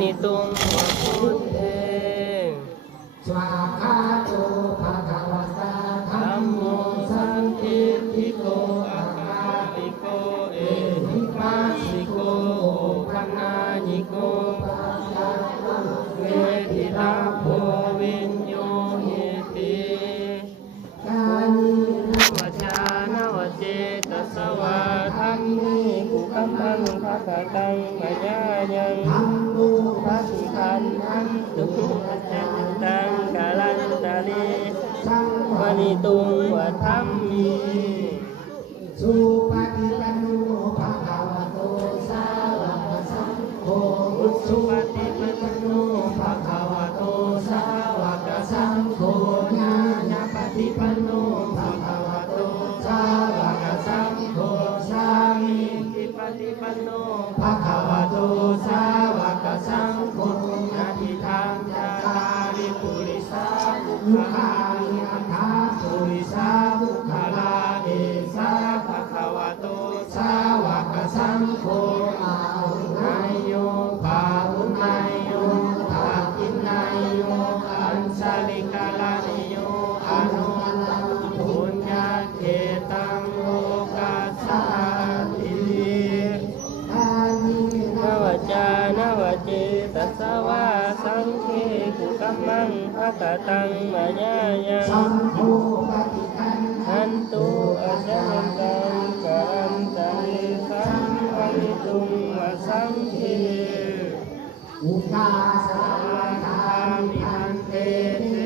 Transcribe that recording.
นิตุงวะพุทเทสวากขาโตภะคะวะตาธัธัมมโมโมสัสันนทิทิฏฏฐิฐิโกโกอะอะคาคาติโกเอหิหิปัปัสสสิสิโกโกภะนาญิโกปัญญาเวทิตาโพวิญโยหิติกานิ นวจานวเจตสวาธัมมิกุกัมมังภะคะตังมะยายัง ธัมโม พัสคันทันตุอัจจตังกาลันตาลีสังวนิตุงวะธัมมี สุปฏิปันโนภะคะวะโตสาวกสังโฆสุปฏิปันโนภะคะวะโตสาวกสังโฆญาณปฏิปันโนภะคะวะโตสาวกสังโฆสามิติปฏิปันโนภะคะวะโตสาวกสังโฆนาทิทางจาริปุริสาบุค มุขาคามิอัฏฐาปุริสาบุคลาเอสา ภะคะวะโตสาวกสังโฆอาหุนาน าย ย โย ภาหุนายโยทากินนายโยอันสาลิกาลานิโยอนุอันตัง ปุญญาเขตังโลกัสสาติ อานิ นวจานวเจตัสสวาสังเคกุกัมมังภะคะตังมะยายัง สัมโฆปฏิคัน หันตุอาจารันตังกันตังสัมวนิตุงวะสัมเพ อุกาส สั วะ ม ทา ทา มิ มิ พั พั น น เต เต เต